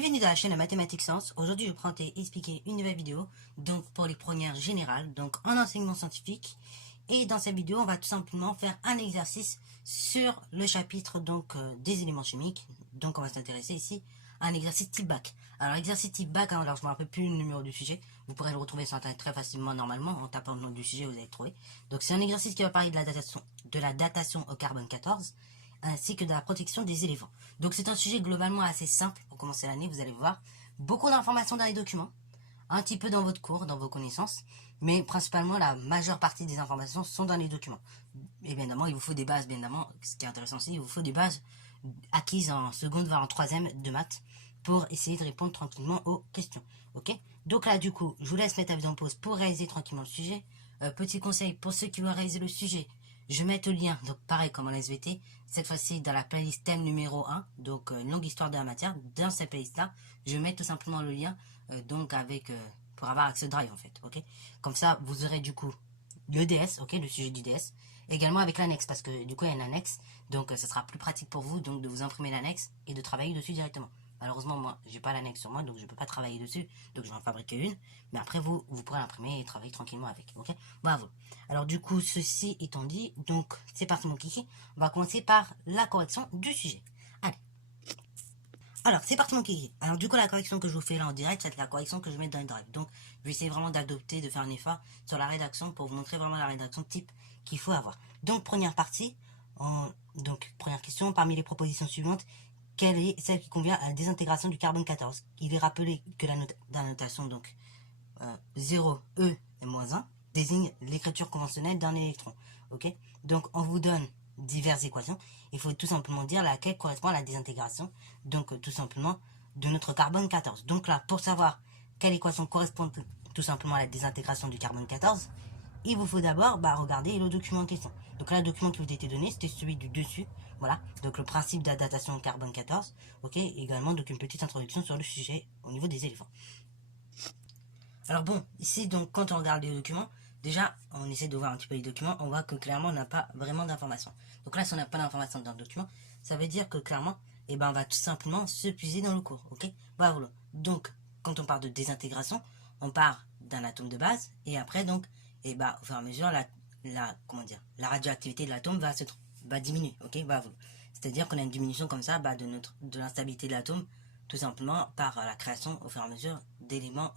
Bienvenue dans la chaîne Mathématiques Sciences. Aujourd'hui, je prends et expliquer une nouvelle vidéo, donc pour les premières générales, donc en enseignement scientifique. Et dans cette vidéo, on va tout simplement faire un exercice sur le chapitre donc des éléments chimiques. Donc on va s'intéresser ici à un exercice type bac. Alors l'exercice type bac, alors je ne me rappelle plus le numéro du sujet, vous pourrez le retrouver sur internet très facilement normalement, en tapant le nom du sujet, vous allez le trouver. Donc c'est un exercice qui va parler de la datation au carbone 14, ainsi que de la protection des éléphants. Donc c'est un sujet globalement assez simple pour commencer l'année, vous allez voir. Beaucoup d'informations dans les documents, un petit peu dans votre cours, dans vos connaissances, mais principalement la majeure partie des informations sont dans les documents. Et bien évidemment, il vous faut des bases, bien évidemment, ce qui est intéressant aussi, il vous faut des bases acquises en seconde, voire en troisième de maths, pour essayer de répondre tranquillement aux questions. Ok? Donc là, du coup, je vous laisse mettre la vidéo en pause pour réaliser tranquillement le sujet. Petit conseil pour ceux qui veulent réaliser le sujet, je mets le lien, donc pareil comme en SVT, cette fois-ci dans la playlist thème numéro 1, donc longue histoire de la matière. Dans cette playlist-là, je mets tout simplement le lien, donc avec, pour avoir accès au drive en fait, ok. Comme ça, vous aurez du coup le DS, ok, le sujet du DS, également avec l'annexe, parce que du coup il y a une annexe, donc ça sera plus pratique pour vous, donc de vous imprimer l'annexe et de travailler dessus directement. Malheureusement, moi, j'ai pas l'annexe sur moi, donc je peux pas travailler dessus, donc je vais en fabriquer une. Mais après, vous pourrez l'imprimer et travailler tranquillement avec, ok? Bravo. Alors du coup, ceci étant dit, donc c'est parti mon kiki. On va commencer par la correction du sujet. Allez. Alors, c'est parti mon kiki. Alors du coup, la correction que je vous fais là en direct, c'est la correction que je mets dans le drive. Donc, je vais essayer vraiment d'adopter, de faire un effort sur la rédaction pour vous montrer vraiment la rédaction type qu'il faut avoir. Donc, première partie, donc première question, parmi les propositions suivantes, quelle est celle qui convient à la désintégration du carbone 14? Il est rappelé que la notation donc 0, E et moins 1 désigne l'écriture conventionnelle d'un électron. Ok? Donc on vous donne diverses équations. Il faut tout simplement dire laquelle correspond à la désintégration, donc tout simplement de notre carbone 14. Donc là, pour savoir quelle équation correspond tout simplement à la désintégration du carbone 14, il vous faut d'abord regarder le document en question. Donc là, le document qui vous a été donné, c'était celui du dessus. Voilà, donc le principe de la datation au carbone 14. Ok, également donc une petite introduction sur le sujet au niveau des éléphants. Alors bon, ici donc quand on regarde les documents, déjà on essaie de voir un petit peu les documents, on voit que clairement on n'a pas vraiment d'informations. Donc là, si on n'a pas d'informations dans le document, ça veut dire que clairement, on va tout simplement se puiser dans le cours. Ok, voilà. Donc quand on parle de désintégration, on part d'un atome de base et après donc au fur et à mesure la radioactivité de l'atome va diminuer, ok, c'est-à-dire qu'on a une diminution comme ça de l'instabilité de l'atome, tout simplement par la création au fur et à mesure d'éléments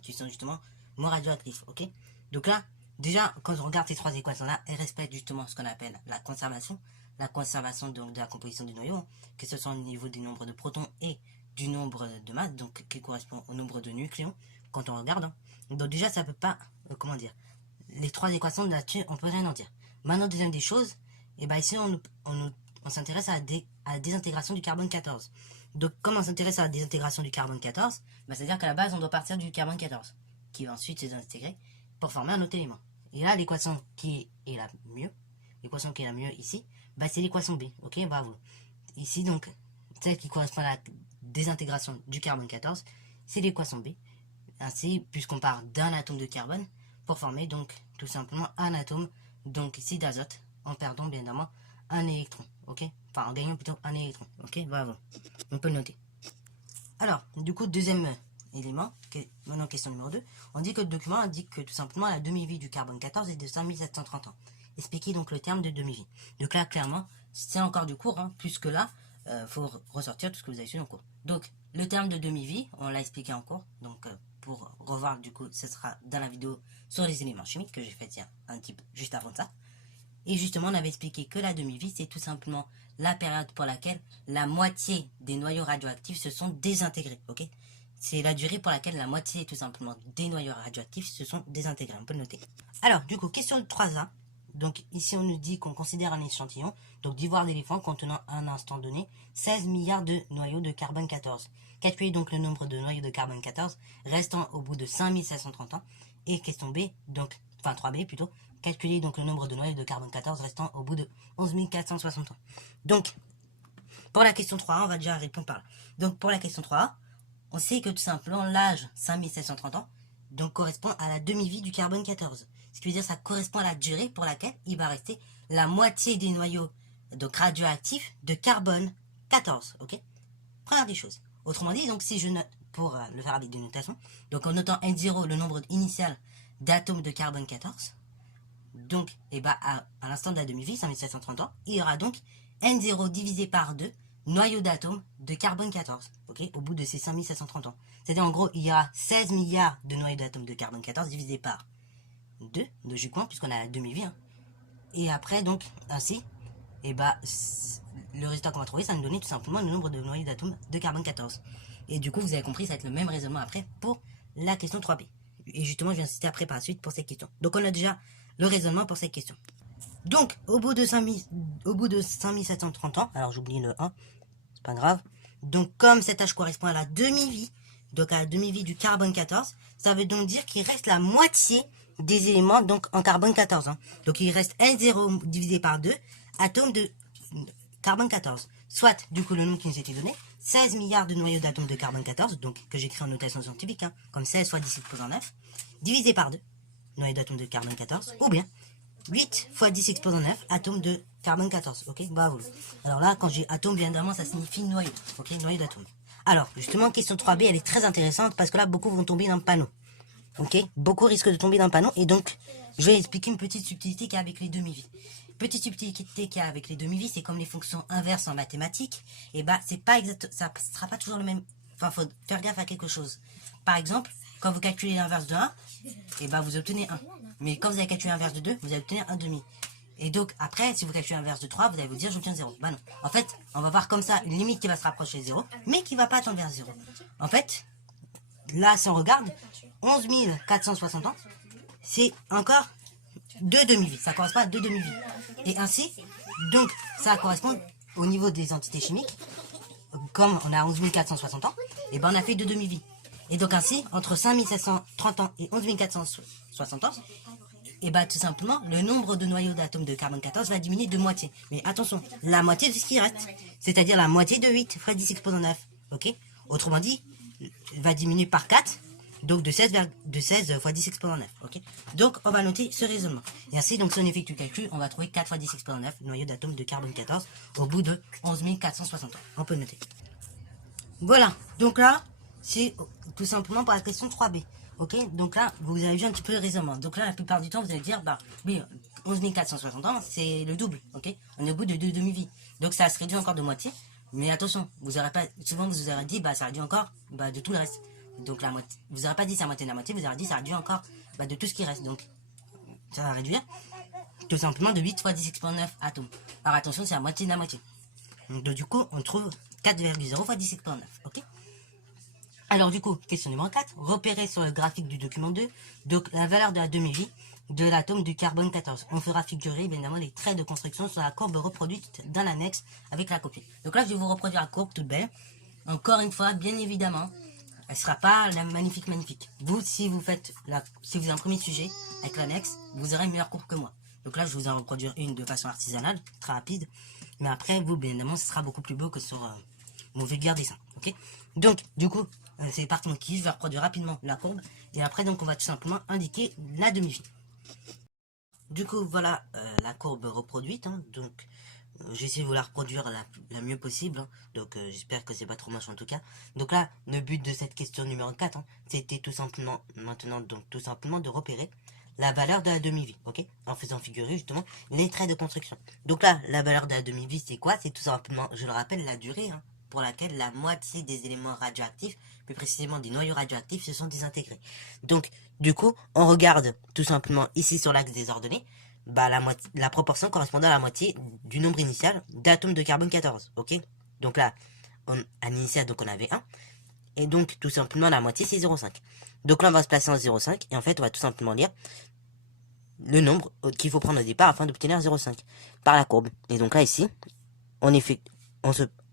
qui sont justement moins radioactifs, ok. Donc là, déjà, quand on regarde ces trois équations-là, elles respectent justement ce qu'on appelle la conservation donc de la composition du noyau, que ce soit au niveau du nombre de protons et du nombre de masses, donc qui correspond au nombre de nucléons, quand on regarde. Donc déjà, ça peut pas, les trois équations là-dessus, on peut rien en dire. Maintenant, deuxième des choses, ici, on s'intéresse à la désintégration du carbone 14. Donc, comme on s'intéresse à la désintégration du carbone 14, c'est-à-dire qu'à la base, on doit partir du carbone 14, qui va ensuite se désintégrer pour former un autre élément. Et là, l'équation qui est la mieux ici, c'est l'équation B, ok, bravo. Ici, donc, celle qui correspond à la désintégration du carbone 14, c'est l'équation B. Ainsi, puisqu'on part d'un atome de carbone pour former donc tout simplement un atome, donc ici d'azote, en perdant bien évidemment un électron, ok, enfin en gagnant plutôt un électron, ok, bravo, on peut le noter. Alors, du coup, deuxième élément, maintenant question numéro 2, on dit que le document indique que tout simplement la demi-vie du carbone 14 est de 5730 ans. Expliquez donc le terme de demi-vie. Donc là, clairement, c'est encore du cours, plus que là, faut ressortir tout ce que vous avez su dans le cours. Donc, le terme de demi-vie, on l'a expliqué en cours, donc pour revoir, du coup, ce sera dans la vidéo sur les éléments chimiques que j'ai fait un petit peu juste avant ça. Et justement, on avait expliqué que la demi-vie, c'est tout simplement la période pour laquelle la moitié des noyaux radioactifs se sont désintégrés, ok? C'est la durée pour laquelle la moitié, tout simplement, des noyaux radioactifs se sont désintégrés, on peut le noter. Alors, du coup, question 3A. Donc, ici, on nous dit qu'on considère un échantillon, donc d'ivoire d'éléphant contenant à un instant donné 16 milliards de noyaux de carbone 14. Calculez donc le nombre de noyaux de carbone 14 restant au bout de 5730 ans. Et question B, donc, enfin 3B plutôt, calculez donc le nombre de noyaux de carbone 14 restant au bout de 11 460 ans. Donc, pour la question 3A, on va déjà répondre par là. Donc, pour la question 3A, on sait que tout simplement l'âge 5730 ans donc correspond à la demi-vie du carbone 14. Ce qui veut dire que ça correspond à la durée pour laquelle il va rester la moitié des noyaux donc radioactifs de carbone 14, ok. Première des choses. Autrement dit, donc si je note, pour le faire avec des notations, donc en notant N0 le nombre initial d'atomes de carbone 14, donc à l'instant de la demi-vie, 5730 ans, il y aura donc N0 divisé par 2 noyaux d'atomes de carbone 14, ok, au bout de ces 5730 ans. C'est-à-dire en gros, il y aura 16 milliards de noyaux d'atomes de carbone 14 divisé par 2, logiquement, puisqu'on a la demi-vie. Hein. Et après, donc, ainsi, le résultat qu'on va trouver, ça va nous donner tout simplement le nombre de noyaux d'atomes de carbone 14. Et du coup, vous avez compris, ça va être le même raisonnement après pour la question 3b. Et justement, je vais insister après par la suite pour cette question. Donc, on a déjà le raisonnement pour cette question. Donc, au bout de 5730 ans, alors j'oublie le 1, c'est pas grave. Donc, comme cet âge correspond à la demi-vie, donc à la demi-vie du carbone 14, ça veut donc dire qu'il reste la moitié des éléments donc en carbone 14. Hein. Donc, il reste N0 divisé par 2 atomes de carbone 14. Soit, du coup, le nombre qui nous était donné, 16 milliards de noyaux d'atomes de carbone 14, donc que j'écris en notation scientifique, hein, comme 16 fois 10 exposant 9, divisé par 2, noyaux d'atomes de carbone 14, ou bien 8 fois 10 exposant 9, atomes de carbone 14, ok, bravo. Alors là, quand j'ai atome, bien évidemment, ça signifie noyau, ok, noyau d'atome. Alors, justement, question 3b, elle est très intéressante, parce que là, beaucoup vont tomber dans le panneau, ok, beaucoup risquent de tomber dans le panneau, et donc, je vais expliquer une petite subtilité qu'il y a avec les demi-vies. Petite subtilité qu'il y a avec les demi-vies, c'est comme les fonctions inverses en mathématiques, et c'est pas exact, ça sera pas toujours le même, enfin, faut faire gaffe à quelque chose. Par exemple, quand vous calculez l'inverse de 1, vous obtenez 1. Mais quand vous avez calculé l'inverse de 2, vous allez obtenir 1 demi. Et donc, après, si vous calculez l'inverse de 3, vous allez vous dire, j'obtiens 0. Bah non. En fait, on va voir comme ça une limite qui va se rapprocher de 0, mais qui va pas tendre vers 0. En fait, là, si on regarde, 11 460 ans, c'est encore 2 demi-vies. Ça correspond à 2 demi-vies. Et ainsi, donc, ça correspond au niveau des entités chimiques. Comme on a 11 460 ans, on a fait 2 demi-vies. Et donc ainsi, entre 5730 ans et 11 460 ans, tout simplement, le nombre de noyaux d'atomes de carbone 14 va diminuer de moitié. Mais attention, la moitié de ce qui reste, c'est-à-dire la moitié de 8 fois 10 exposant 9, ok. Autrement dit, va diminuer par 4, donc de 16 fois 10 exposant 9, ok. Donc, on va noter ce raisonnement. Et ainsi, donc, si on effectue le calcul, on va trouver 4 fois 10 exposant 9 noyaux d'atomes de carbone 14 au bout de 11 460 ans. On peut noter. Voilà, donc là, c'est tout simplement pour la question 3b. Ok, donc là, vous avez vu un petit peu le raisonnement. Donc là, la plupart du temps, vous allez dire, oui, 11 460 ans, c'est le double, ok. On est au bout de 2 demi-vies. Donc ça se réduit encore de moitié. Mais attention, vous aurez pas, souvent vous aurez dit, ça réduit encore de tout le reste. Donc la moitié, vous n'aurez pas dit c'est la moitié de la moitié, vous aurez dit ça réduit encore de tout ce qui reste. Donc ça va réduire tout simplement de 8 fois 10 exponent 9 atomes. Alors attention, c'est la moitié de la moitié. Donc du coup, on trouve 4,0 fois 10 exponent 9, ok. Alors du coup, question numéro 4, repérer sur le graphique du document 2, donc la valeur de la demi-vie de l'atome du carbone 14. On fera figurer évidemment les traits de construction sur la courbe reproduite dans l'annexe avec la copie. Donc là, je vais vous reproduire la courbe toute belle. Encore une fois, bien évidemment, elle ne sera pas la magnifique. Vous, si vous imprimez le sujet avec l'annexe, vous aurez une meilleure courbe que moi. Donc là, je vais vous en reproduire une de façon artisanale, très rapide. Mais après, vous, bien évidemment, ce sera beaucoup plus beau que sur mon vulgaire dessin. Ok. Donc, du coup, c'est parti qui je vais reproduire rapidement la courbe. Et après, donc, on va tout simplement indiquer la demi-vie. Du coup, voilà la courbe reproduite. Hein. Donc, j'essaie de vous la reproduire la mieux possible. Hein. Donc, j'espère que c'est pas trop moche en tout cas. Donc là, le but de cette question numéro 4, hein, c'était tout simplement, maintenant, donc tout simplement de repérer la valeur de la demi-vie, ok, en faisant figurer justement les traits de construction. Donc là, la valeur de la demi-vie, c'est quoi? C'est tout simplement, je le rappelle, la durée, hein, pour laquelle la moitié des éléments radioactifs, plus précisément des noyaux radioactifs, se sont désintégrés. Donc, du coup, on regarde tout simplement ici sur l'axe des ordonnées, la proportion correspondant à la moitié du nombre initial d'atomes de carbone 14, ok. Donc là, à l'initial, donc on avait 1, et donc tout simplement la moitié c'est 0,5. Donc là on va se placer en 0,5 et en fait on va tout simplement lire le nombre qu'il faut prendre au départ afin d'obtenir 0,5 par la courbe. Et donc là ici,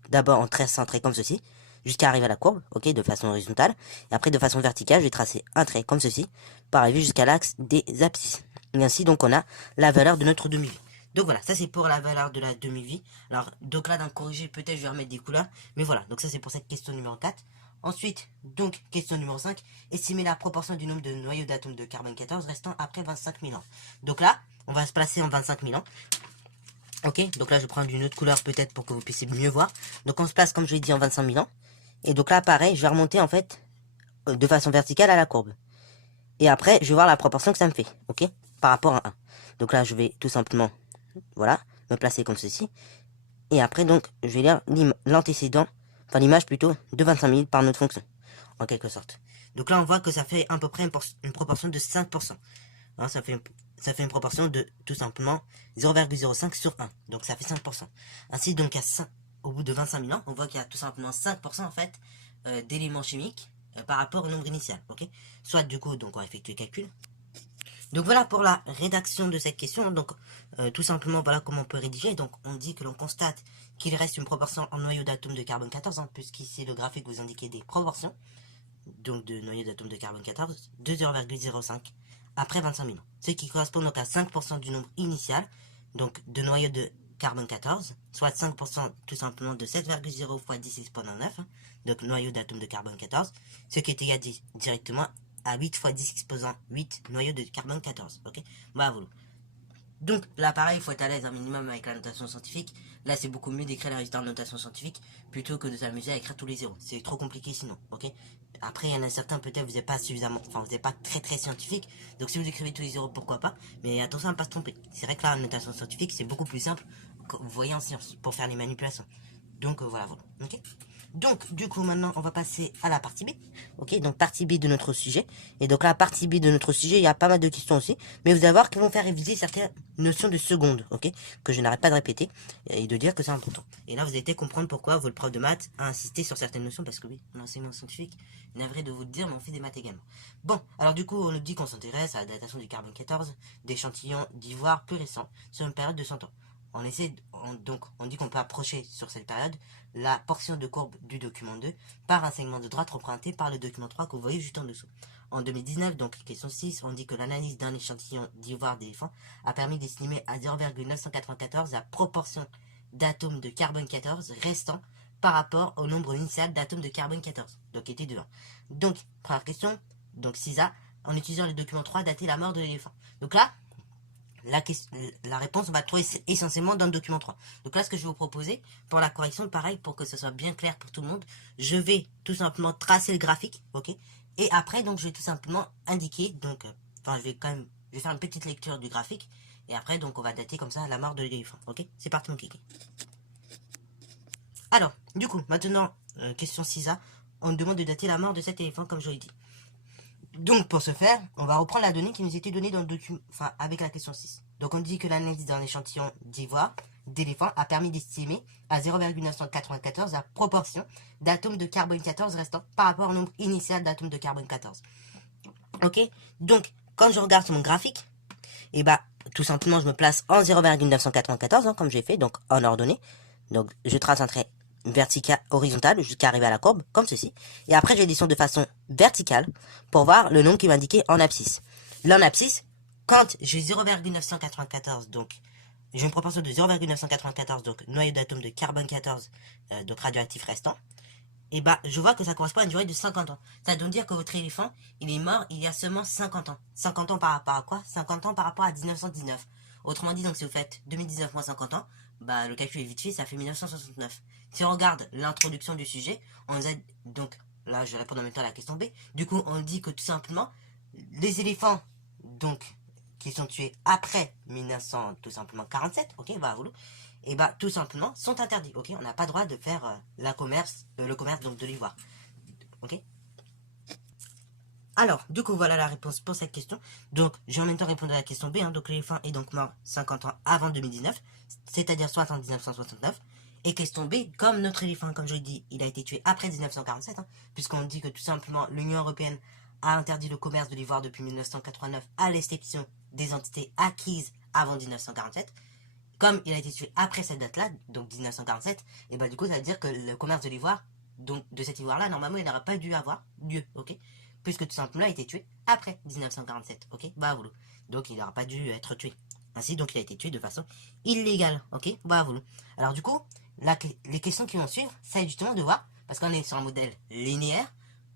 d'abord on trace un trait comme ceci, jusqu'à arriver à la courbe, ok, de façon horizontale. Et après de façon verticale, je vais tracer un trait comme ceci, pour arriver jusqu'à l'axe des abscisses. Et ainsi donc on a la valeur de notre demi-vie. Donc voilà, ça c'est pour la valeur de la demi-vie. Alors, donc là dans le corrigé, peut-être je vais remettre des couleurs. Mais voilà, donc ça c'est pour cette question numéro 4. Ensuite, donc, question numéro 5, estimer la proportion du nombre de noyaux d'atomes de carbone 14 restant après 25 000 ans. Donc là, on va se placer en 25 000 ans. Ok, donc là je prends une autre couleur peut-être pour que vous puissiez mieux voir. Donc on se place comme je l'ai dit en 25 000 ans. Et donc là, pareil, je vais remonter en fait de façon verticale à la courbe. Et après, je vais voir la proportion que ça me fait, ok, par rapport à 1. Donc là, je vais tout simplement, voilà, me placer comme ceci. Et après, donc, je vais lire l'antécédent, enfin l'image plutôt, de 25 000 par notre fonction, en quelque sorte. Donc là, on voit que ça fait à peu près une proportion de 5%. Hein, ça fait une proportion de, tout simplement, 0,05 sur 1. Donc ça fait 5%. Ainsi, donc, au bout de 25 000 ans, on voit qu'il y a tout simplement 5% en fait d'éléments chimiques par rapport au nombre initial. Ok. Soit du coup, donc on va effectuer le calcul. Donc voilà pour la rédaction de cette question. Donc tout simplement, voilà comment on peut rédiger. Donc on dit que l'on constate qu'il reste une proportion en noyau d'atomes de carbone 14, hein, puisqu'ici le graphique vous indiquait des proportions, donc de noyau d'atomes de carbone 14, de 0,05 après 25 000 ans. Ce qui correspond donc à 5% du nombre initial, donc de noyau de carbone 14, soit 5% tout simplement de 7,0 fois 10 exponent 9, hein, donc noyau d'atomes de carbone 14, ce qui est égal directement à 8 fois 10 exposant 8 noyaux de carbone 14. Ok, voilà. Donc là pareil, il faut être à l'aise un minimum avec la notation scientifique. Là c'est beaucoup mieux d'écrire les résultats en notation scientifique plutôt que de s'amuser à écrire tous les zéros. C'est trop compliqué sinon, ok. Après il y en a certains peut-être vous n'êtes pas suffisamment, enfin vous n'êtes pas très scientifique. Donc si vous écrivez tous les zéros pourquoi pas. Mais attention à ne pas se tromper. C'est vrai que là la notation scientifique c'est beaucoup plus simple que vous voyez en science pour faire les manipulations. Donc voilà, ok. Donc, du coup, maintenant, on va passer à la partie B. Ok, donc partie B de notre sujet. Et donc la partie B de notre sujet, il y a pas mal de questions aussi. Mais vous allez voir qu'ils vont faire réviser certaines notions de seconde, ok, que je n'arrête pas de répéter et de dire que c'est important. Et là, vous allez comprendre pourquoi votre prof de maths a insisté sur certaines notions, parce que oui, l'enseignement scientifique, navré de vous le dire, mais on fait des maths également. Bon, alors du coup, on nous dit qu'on s'intéresse à la datation du carbone 14 d'échantillons d'ivoire plus récents sur une période de 100 ans. On dit qu'on peut approcher sur cette période la portion de courbe du document 2 par un segment de droite représenté par le document 3 que vous voyez juste en dessous. En 2019, donc question 6, on dit que l'analyse d'un échantillon d'ivoire d'éléphant a permis d'estimer à 0,994 la proportion d'atomes de carbone 14 restant par rapport au nombre initial d'atomes de carbone 14, donc était de 1. Donc, première question, donc 6A, en utilisant le document 3, dater la mort de l'éléphant. Donc là, la réponse, on va trouver essentiellement dans le document 3. Donc là, ce que je vais vous proposer, pour la correction, pareil, pour que ce soit bien clair pour tout le monde, je vais tout simplement tracer le graphique, ok. Et après, donc, je vais tout simplement indiquer, donc, je vais faire une petite lecture du graphique, et après, donc, on va dater comme ça la mort de l'éléphant, ok. C'est parti, mon kiki. Alors, du coup, maintenant, question 6A, on nous demande de dater la mort de cet éléphant, comme je l'ai dit. Donc, pour ce faire, on va reprendre la donnée qui nous était donnée dans le document, avec la question 6. Donc, on dit que l'analyse d'un échantillon d'ivoire d'éléphant a permis d'estimer à 0,994 la proportion d'atomes de carbone 14 restant par rapport au nombre initial d'atomes de carbone 14. Ok. Donc, quand je regarde sur mon graphique, et tout simplement, je me place en 0,994, hein, comme j'ai fait, donc en ordonnée. Donc, je trace un trait verticale, horizontale, jusqu'à arriver à la courbe, comme ceci. Et après, je descends de façon verticale pour voir le nombre qui va indiquer en abscisse. Là, en abscisse, quand j'ai 0,994, donc j'ai une proportion de 0,994, donc noyau d'atomes de carbone 14, donc radioactif restant, et je vois que ça correspond à une durée de 50 ans. Ça veut donc dire que votre éléphant, il est mort il y a seulement 50 ans. 50 ans par rapport à quoi? 50 ans par rapport à 1919. Autrement dit, donc si vous faites 2019 moins 50 ans, le calcul est vite fait, ça fait 1969. Si on regarde l'introduction du sujet, on nous a, donc, là je réponds en même temps à la question B, du coup on dit que tout simplement, les éléphants, donc, qui sont tués après 1900, tout simplement 47, ok, et tout simplement, sont interdits, ok, on n'a pas le droit de faire le commerce donc de l'ivoire, ok. Alors, du coup, voilà la réponse pour cette question. Donc, j'ai en même temps répondu à la question B. Hein, donc, l'éléphant est donc mort 50 ans avant 2019, c'est-à-dire soit en 1969. Et question B, comme notre éléphant, comme je l'ai dit, il a été tué après 1947, hein, puisqu'on dit que tout simplement, l'Union européenne a interdit le commerce de l'ivoire depuis 1989, à l'exception des entités acquises avant 1947. Comme il a été tué après cette date-là, donc 1947, et du coup, ça veut dire que le commerce de l'ivoire, donc de cet ivoire-là, normalement, il n'aurait pas dû avoir lieu, ok, puisque tout simplement, il a été tué après 1947, ok, donc il n'aura pas dû être tué. Ainsi, donc il a été tué de façon illégale, ok, Alors du coup, les questions qui vont suivre, c'est justement de voir, parce qu'on est sur un modèle linéaire.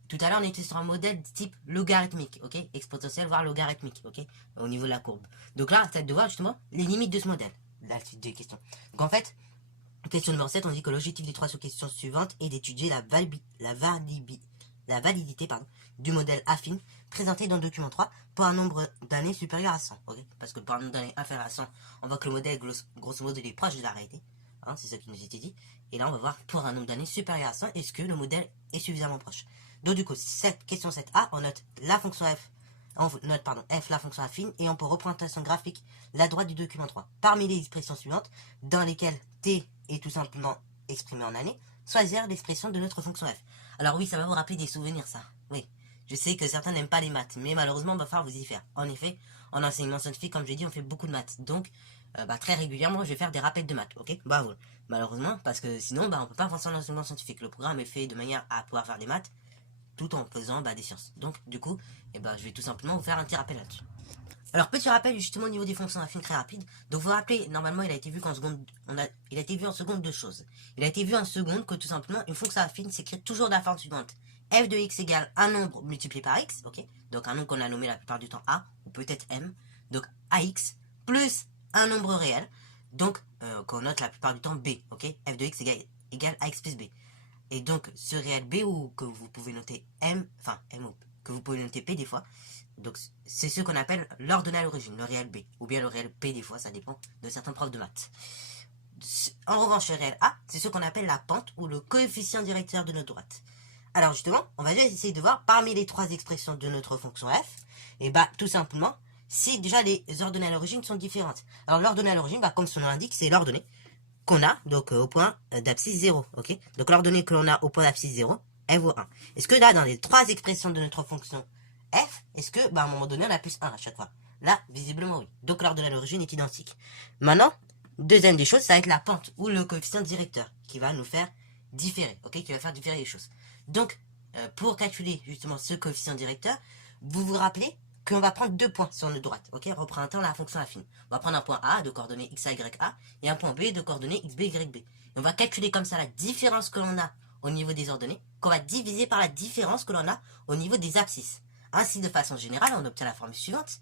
Tout à l'heure, on était sur un modèle type logarithmique, ok, exponentiel voire logarithmique, ok, au niveau de la courbe. Donc là, c'est de voir justement les limites de ce modèle. La suite des questions. Donc en fait, question numéro 7, on dit que l'objectif des 3 sous-questions suivantes est d'étudier la validité du modèle affine présenté dans le document 3 pour un nombre d'années supérieur à 100. Okay, parce que pour un nombre d'années inférieur à 100, on voit que le modèle, grosso modo, il est proche de la réalité. Hein, c'est ça qui nous était dit. Et là, on va voir pour un nombre d'années supérieur à 100, est-ce que le modèle est suffisamment proche. Donc du coup, cette question 7a, on note la fonction f, f la fonction affine, et on peut représentation graphique la droite du document 3. Parmi les expressions suivantes, dans lesquelles t est tout simplement exprimé en années, choisir l'expression de notre fonction f. Alors oui, ça va vous rappeler des souvenirs, ça. Oui, je sais que certains n'aiment pas les maths, mais malheureusement, il va falloir vous y faire. En effet, en enseignement scientifique, comme j'ai dit, on fait beaucoup de maths. Donc, très régulièrement, je vais faire des rappels de maths, ok. Voilà. Malheureusement, parce que sinon, on peut pas avancer en enseignement scientifique. Le programme est fait de manière à pouvoir faire des maths, tout en faisant des sciences. Donc, du coup, je vais tout simplement vous faire un petit rappel là-dessus. Alors, petit rappel justement au niveau des fonctions affines très rapide. Donc, vous vous rappelez, normalement, il a été vu qu'en seconde, il a été vu en seconde deux choses. Il a été vu en seconde que tout simplement, une fonction affine s'écrit toujours de la forme suivante. F de x égale un nombre multiplié par x, ok. Donc, un nombre qu'on a nommé la plupart du temps a, ou peut-être m. Donc, ax, plus un nombre réel. Donc, qu'on note la plupart du temps b, ok. F de x égale ax plus b. Et donc, ce réel b, ou que vous pouvez noter m, que vous pouvez noter p des fois, donc c'est ce qu'on appelle l'ordonnée à l'origine, le réel b, ou bien le réel p des fois, ça dépend de certains profs de maths. En revanche, le réel a, c'est ce qu'on appelle la pente, ou le coefficient directeur de notre droite. Alors justement, on va déjà essayer de voir, parmi les 3 expressions de notre fonction f, et tout simplement, si déjà les ordonnées à l'origine sont différentes. Alors l'ordonnée à l'origine, comme son nom l'indique, c'est l'ordonnée qu'on a, donc au point d'abscisse 0, ok. Donc l'ordonnée que l'on a au point d'abscisse 0, elle vaut 1. Est-ce que là, dans les 3 expressions de notre fonction f, est-ce que, à un moment donné, on a plus 1 à chaque fois? Là, visiblement oui. Donc l'ordonnée à l'origine est identique. Maintenant, deuxième des choses, ça va être la pente, ou le coefficient directeur, qui va nous faire différer, ok, qui va faire différer les choses. Donc, pour calculer justement ce coefficient directeur, vous vous rappelez qu'on va prendre 2 points sur notre droite, ok, représentant la fonction affine. On va prendre un point A de coordonnées x, y, a, et un point B de coordonnées x, b, y, b. Et on va calculer comme ça la différence que l'on a au niveau des ordonnées, qu'on va diviser par la différence que l'on a au niveau des abscisses. Ainsi, de façon générale, on obtient la formule suivante.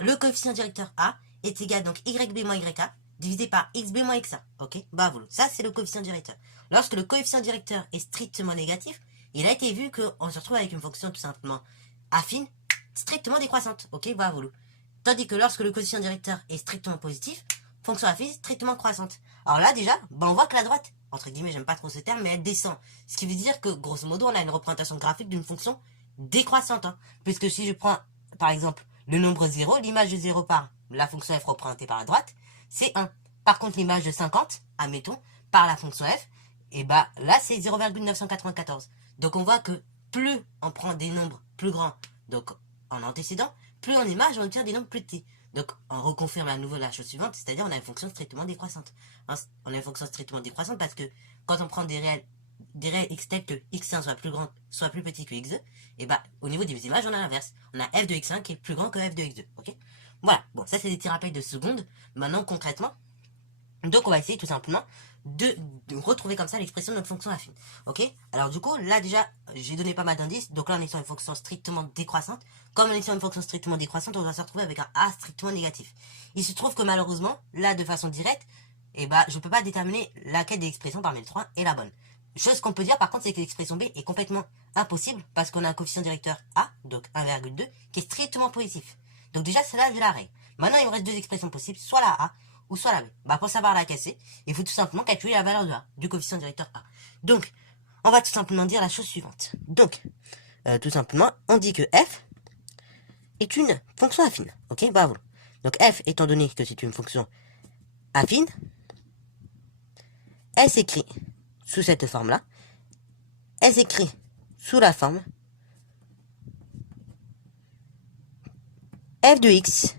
Le coefficient directeur A est égal donc YB moins YA divisé par XB moins XA. Ok, voilà. Ça, c'est le coefficient directeur. Lorsque le coefficient directeur est strictement négatif, il a été vu qu'on se retrouve avec une fonction tout simplement affine, strictement décroissante. Ok, voilà. Tandis que lorsque le coefficient directeur est strictement positif, fonction affine strictement croissante. Alors là, déjà, on voit que la droite, entre guillemets, j'aime pas trop ce terme, mais elle descend. Ce qui veut dire que, grosso modo, on a une représentation graphique d'une fonction décroissante. Puisque si je prends, par exemple, le nombre 0, l'image de 0 par la fonction f représentée par la droite, c'est 1. Par contre, l'image de 50, admettons, par la fonction f, là, c'est 0,994. Donc, on voit que plus on prend des nombres plus grands, donc en antécédent, plus en image, on obtient des nombres plus petits. Donc, on reconfirme à nouveau la chose suivante, c'est-à-dire on a une fonction strictement décroissante. On a une fonction strictement décroissante parce que quand on prend des réels x tels que x1 soit plus grand, soit plus petit que x2, au niveau des images, on a l'inverse. On a f de x1 qui est plus grand que f de x2, ok. Voilà, bon, ça c'est des petits rappels de secondes. Maintenant, concrètement, donc on va essayer tout simplement de retrouver comme ça l'expression de notre fonction affine, ok. Alors du coup, là déjà, j'ai donné pas mal d'indices, donc là on est sur une fonction strictement décroissante. Comme on est sur une fonction strictement décroissante, on va se retrouver avec un a strictement négatif. Il se trouve que malheureusement, là de façon directe, je peux pas déterminer laquelle des expressions parmi les 3 est la bonne. Chose qu'on peut dire par contre, c'est que l'expression B est complètement impossible parce qu'on a un coefficient directeur A, donc 1,2, qui est strictement positif. Donc déjà, c'est là, je la règle. Maintenant, il me reste 2 expressions possibles, soit la A ou soit la B. Pour savoir laquelle c'est, il faut tout simplement calculer la valeur de A, du coefficient directeur A. Donc, on va tout simplement dire la chose suivante. Donc, tout simplement, on dit que f est une fonction affine. Ok, voilà. Donc f, étant donné que c'est une fonction affine, elle s'écrit sous cette forme-là. Elle s'écrit sous la forme f de x,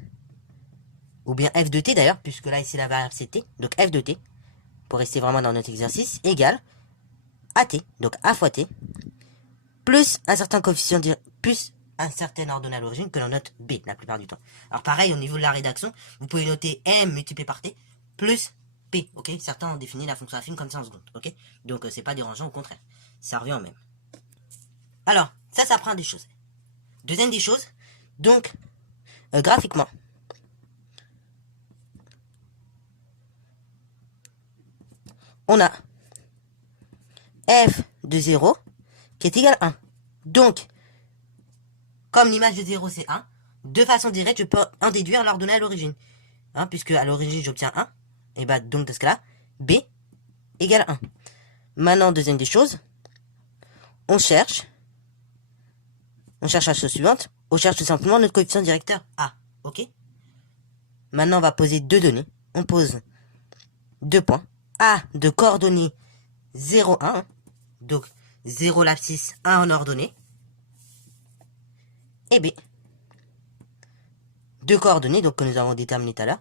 ou bien f de t d'ailleurs, puisque là ici la variable c'est t, donc f de t, pour rester vraiment dans notre exercice, égale à t, donc a fois t, plus un certain coefficient, plus un certain ordonnée à l'origine que l'on note b la plupart du temps. Alors pareil, au niveau de la rédaction, vous pouvez noter m multiplié par t, plus p, ok. Certains ont défini la fonction affine comme ça en seconde, ok. Donc c'est pas dérangeant, au contraire, ça revient au même. Alors, ça prend des choses. Deuxième des choses, donc, graphiquement, on a f de 0 qui est égal à 1. Donc, comme l'image de 0 c'est 1, de façon directe, je peux en déduire l'ordonnée à l'origine. Hein, puisque à l'origine, j'obtiens 1. Et bah, donc, dans ce cas-là, b égale 1. Maintenant, deuxième des choses, on cherche la chose suivante. On cherche tout simplement notre coefficient directeur a. Ok? Maintenant, on va poser deux données. On pose 2 points. A de coordonnées 0, 1. Donc, 0 l'abscisse, 1 en ordonnée. Et B. Deux coordonnées, donc que nous avons déterminées tout à l'heure.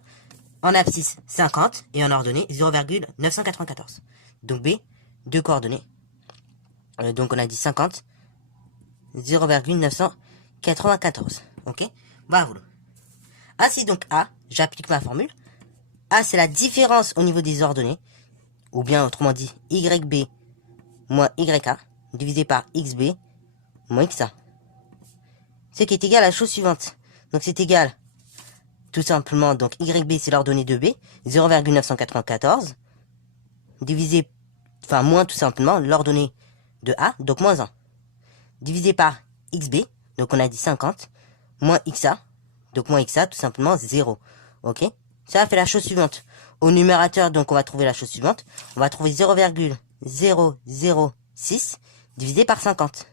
En abscisse 50 et en ordonnée 0,994. Donc B, deux coordonnées. Donc on a dit 50, 0,994. Ok? Voilà. Ainsi donc A, j'applique ma formule. A c'est la différence au niveau des ordonnées. Ou bien autrement dit YB moins YA divisé par XB moins XA. Ce qui est égal à la chose suivante. Donc c'est égal tout simplement, donc YB c'est l'ordonnée de B, 0,994, divisé, enfin moins tout simplement l'ordonnée de A, donc moins 1, divisé par XB, donc on a dit 50, moins XA, donc moins XA tout simplement 0, ok? Ça fait la chose suivante. Au numérateur, donc on va trouver la chose suivante, on va trouver 0,006 divisé par 50.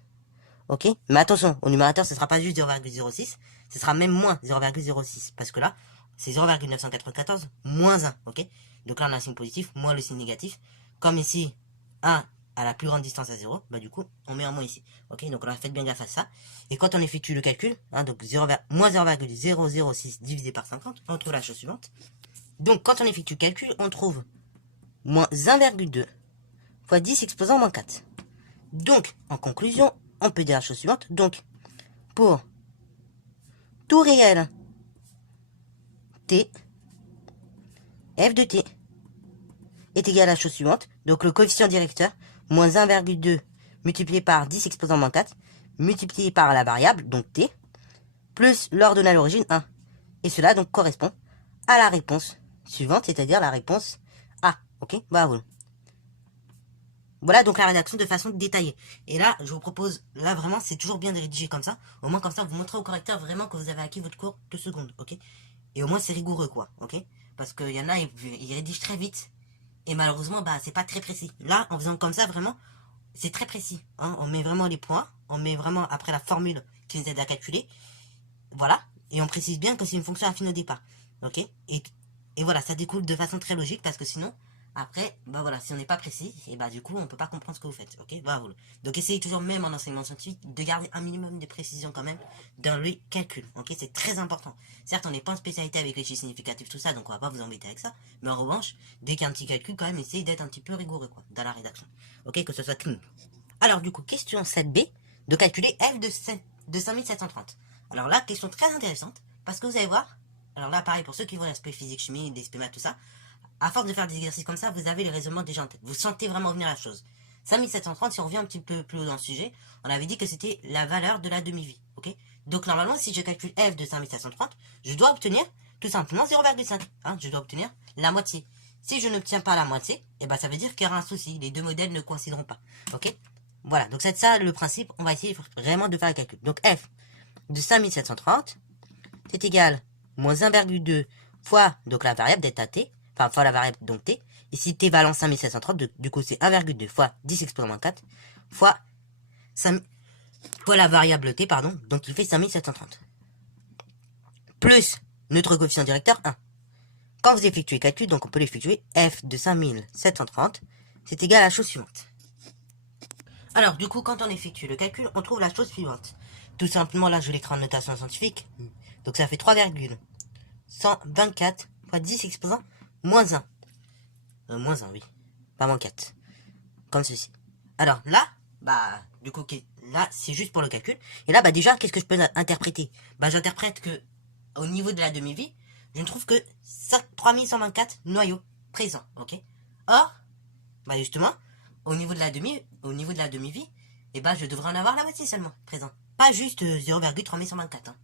Ok? Mais attention, au numérateur, ce sera pas juste 0,06, ce sera même moins 0,06. Parce que là, c'est 0,994 moins 1. Ok? Donc là, on a un signe positif, moins le signe négatif. Comme ici, 1 à la plus grande distance à 0, bah du coup, on met un moins ici. Ok? Donc là, faites bien gaffe à ça. Et quand on effectue le calcul, hein, donc moins 0,006 divisé par 50, on trouve la chose suivante. Donc quand on effectue le calcul, on trouve moins 1,2 fois 10 exposant moins 4. Donc, en conclusion, on peut dire la chose suivante. Donc, pour tout réel t, f de t est égal à la chose suivante. Donc, le coefficient directeur, moins 1,2 multiplié par 10 exposant moins 4, multiplié par la variable, donc t, plus l'ordonnée à l'origine 1. Et cela, donc, correspond à la réponse suivante, c'est-à-dire la réponse A. Ok? Bravo. Voilà donc la rédaction de façon détaillée. Et là, je vous propose, là vraiment, c'est toujours bien de rédiger comme ça. Au moins comme ça, vous montrez au correcteur vraiment que vous avez acquis votre cours 2 secondes, ok? Et au moins c'est rigoureux, quoi, ok? Parce qu'il y en a, ils rédigent très vite. Et malheureusement, bah, c'est pas très précis. Là, en faisant comme ça, vraiment, c'est très précis. Hein? On met vraiment les points, on met vraiment après la formule qui nous aide à calculer. Voilà. Et on précise bien que c'est une fonction affine au départ, ok? Et voilà, ça découle de façon très logique parce que sinon... Après, bah voilà, si on n'est pas précis, et bah du coup, on peut pas comprendre ce que vous faites, ok? Bah voilà. Donc essayez toujours, même en enseignement scientifique, de garder un minimum de précision quand même dans le calcul, ok? C'est très important. Certes, on n'est pas en spécialité avec les chiffres significatifs, tout ça, donc on va pas vous embêter avec ça. Mais en revanche, dès qu'il y a un petit calcul, quand même, essayez d'être un petit peu rigoureux, quoi, dans la rédaction. Ok? Que ce soit clean. Alors du coup, question 7b, de calculer f de 5730. Alors là, question très intéressante, parce que vous allez voir, alors là, pareil, pour ceux qui voient l'aspect physique, chimie, des maths, tout ça, à force de faire des exercices comme ça, vous avez les raisonnements déjà en tête. Vous sentez vraiment venir la chose. 5730, si on revient un petit peu plus haut dans le sujet, on avait dit que c'était la valeur de la demi-vie. Ok? Donc normalement, si je calcule f de 5730, je dois obtenir tout simplement 0,5. Hein, je dois obtenir la moitié. Si je n'obtiens pas la moitié, eh ben, ça veut dire qu'il y aura un souci. Les deux modèles ne coïncideront pas. Ok? Voilà, donc c'est ça le principe. On va essayer vraiment de faire le calcul. Donc f de 5730, c'est égal moins 1,2 fois donc la variable delta t, enfin fois la variable donc t, ici t valant 5730, du coup c'est 1,2 fois 10 exponent 4 fois la variable t, pardon, donc il fait 5730. Plus notre coefficient directeur 1. Quand vous effectuez le calcul, donc on peut l'effectuer, f de 5730, c'est égal à la chose suivante. Alors du coup, quand on effectue le calcul, on trouve la chose suivante. Tout simplement, là je l'écris en notation scientifique, donc ça fait 3,124 fois 10 exposant moins 1. Moins 1, oui. Pas moins 4. Comme ceci. Alors là, bah, du coup, là, c'est juste pour le calcul. Et là, bah, déjà, qu'est-ce que je peux interpréter? Bah, j'interprète que, au niveau de la demi-vie, je ne trouve que 3124 noyaux présents, ok? Or, bah, justement, au niveau de la demi-vie, et bah, je devrais en avoir la moitié seulement présent. Pas juste 0,3124, hein.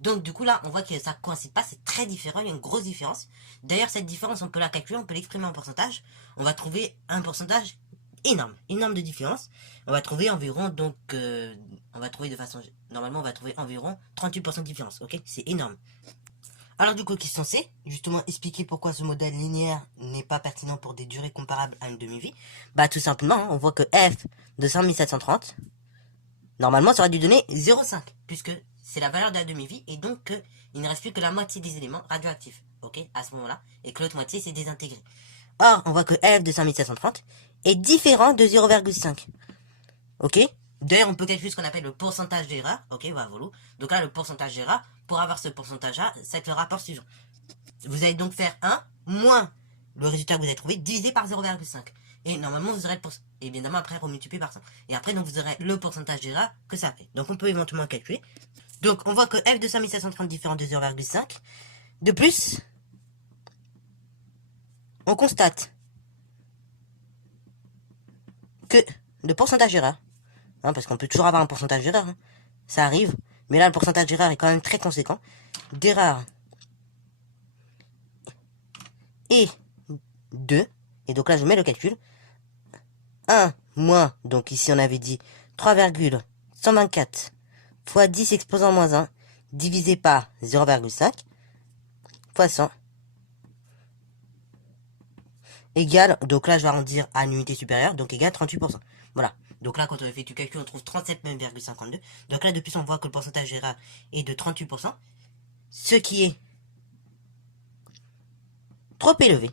Donc du coup là, on voit que ça coïncide pas, c'est très différent, il y a une grosse différence. D'ailleurs, cette différence, on peut la calculer, on peut l'exprimer en pourcentage. On va trouver un pourcentage énorme de différence. On va trouver environ, donc, on va trouver de façon, normalement, on va trouver environ 38% de différence, ok? C'est énorme. Alors du coup, question C, justement expliquer pourquoi ce modèle linéaire n'est pas pertinent pour des durées comparables à une demi-vie. Bah tout simplement, on voit que f de 100 730, normalement ça aurait dû donner 0,5, puisque c'est la valeur de la demi-vie, et donc il ne reste plus que la moitié des éléments radioactifs, ok, à ce moment-là, et que l'autre moitié s'est désintégrée. Or, on voit que f de 100 730 est différent de 0,5, ok. D'ailleurs, on peut calculer ce qu'on appelle le pourcentage d'erreur, ok, voilà. Donc là, le pourcentage d'erreur, pour avoir ce pourcentage-là, c'est le rapport suivant. Vous allez donc faire 1 moins le résultat que vous avez trouvé divisé par 0,5. Et normalement, vous aurez le pourcentage. Et évidemment, après, remultiplié par 100. Et après, donc, vous aurez le pourcentage d'erreur que ça fait. Donc, on peut éventuellement calculer. Donc, on voit que f de 100 730 est différent de 0,5. De plus, on constate que le pourcentage d'erreur, parce qu'on peut toujours avoir un pourcentage d'erreur, ça arrive, mais là le pourcentage d'erreur est quand même très conséquent, d'erreur est 2, et donc là je mets le calcul, 1 moins, donc ici on avait dit 3,124 fois 10 exposant moins 1, divisé par 0,5, fois 100, égale, donc là je vais arrondir à une unité supérieure, donc égale 38%. Voilà. Donc là, quand on effectue le calcul, on trouve 37,52. Donc là, de plus, on voit que le pourcentage d'erreur est de 38%. Ce qui est trop élevé.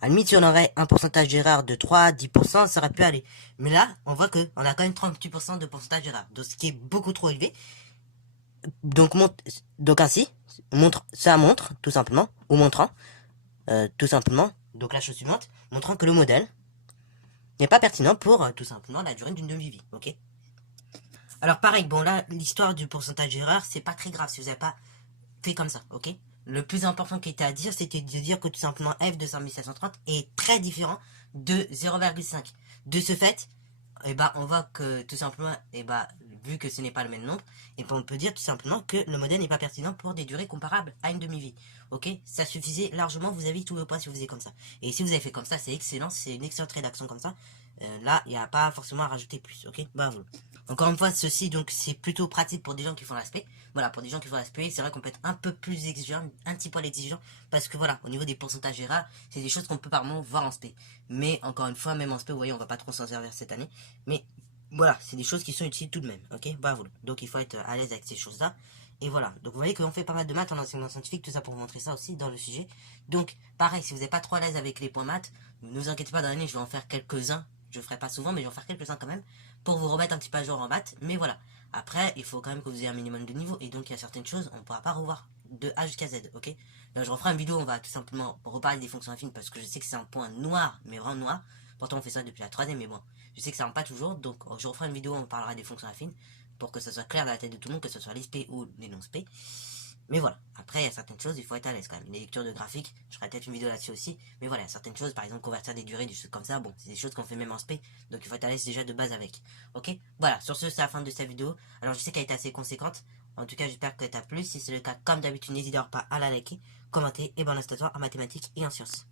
À la limite, si on aurait un pourcentage d'erreur de 3-10%, ça aurait pu aller. Mais là, on voit qu'on a quand même 38% de pourcentage d'erreur. Donc ce qui est beaucoup trop élevé. Donc ainsi, ça montre, tout simplement, ou montrant, tout simplement, donc la chose suivante, montrant que le modèle n'est pas pertinent pour tout simplement la durée d'une demi-vie, ok. Alors pareil, bon là, l'histoire du pourcentage d'erreur, c'est pas très grave si vous n'avez pas fait comme ça, ok. Le plus important qui était à dire, c'était de dire que tout simplement f de 100 730 est très différent de 0,5. De ce fait, on voit que tout simplement, vu que ce n'est pas le même nombre, on peut dire tout simplement que le modèle n'est pas pertinent pour des durées comparables à une demi-vie. Ok, ça suffisait largement, vous avez tous vos points si vous faisiez comme ça. Et si vous avez fait comme ça, c'est excellent, c'est une excellente rédaction comme ça. Là, il n'y a pas forcément à rajouter plus, ok. Bravo. Encore une fois, ceci, donc, c'est plutôt pratique pour des gens qui font l'aspect. Voilà, pour des gens qui font l'aspect, c'est vrai qu'on peut être un peu plus exigeant, un petit poil exigeant, parce que voilà, au niveau des pourcentages d'erreur, c'est des choses qu'on peut par moment voir en spé. Mais encore une fois, même en spé, vous voyez, on va pas trop s'en servir cette année. Mais voilà, c'est des choses qui sont utiles tout de même, ok. Bravo. Donc, il faut être à l'aise avec ces choses-là. Et voilà, donc vous voyez qu'on fait pas mal de maths en enseignement scientifique, tout ça pour vous montrer ça aussi dans le sujet. Donc, pareil, si vous n'êtes pas trop à l'aise avec les points maths, ne vous inquiétez pas, dans l'année, je vais en faire quelques-uns. Je ne ferai pas souvent, mais je vais en faire quelques-uns quand même, pour vous remettre un petit peu à jour en maths. Mais voilà, après, il faut quand même que vous ayez un minimum de niveau, et donc il y a certaines choses, on ne pourra pas revoir de A jusqu'à Z, ok. Là, je referai une vidéo, on va tout simplement reparler des fonctions affines, parce que je sais que c'est un point noir, mais vraiment noir. Pourtant, on fait ça depuis la 3ème, mais bon, je sais que ça ne rend pas toujours, donc je referai une vidéo, on parlera des fonctions affines, pour que ça soit clair dans la tête de tout le monde, que ce soit les SP ou les non-SP. Mais voilà, après il y a certaines choses, il faut être à l'aise quand même. Les lectures de graphiques, je ferai peut-être une vidéo là-dessus aussi. Mais voilà, il y a certaines choses, par exemple convertir des durées, des choses comme ça, bon, c'est des choses qu'on fait même en SP. Donc il faut être à l'aise déjà de base avec. Ok. Voilà, sur ce, c'est la fin de cette vidéo. Alors je sais qu'elle a été assez conséquente. En tout cas, j'espère que t'as plu. Si c'est le cas, comme d'habitude, n'hésite pas à la liker, commenter et bonne à toi en mathématiques et en sciences.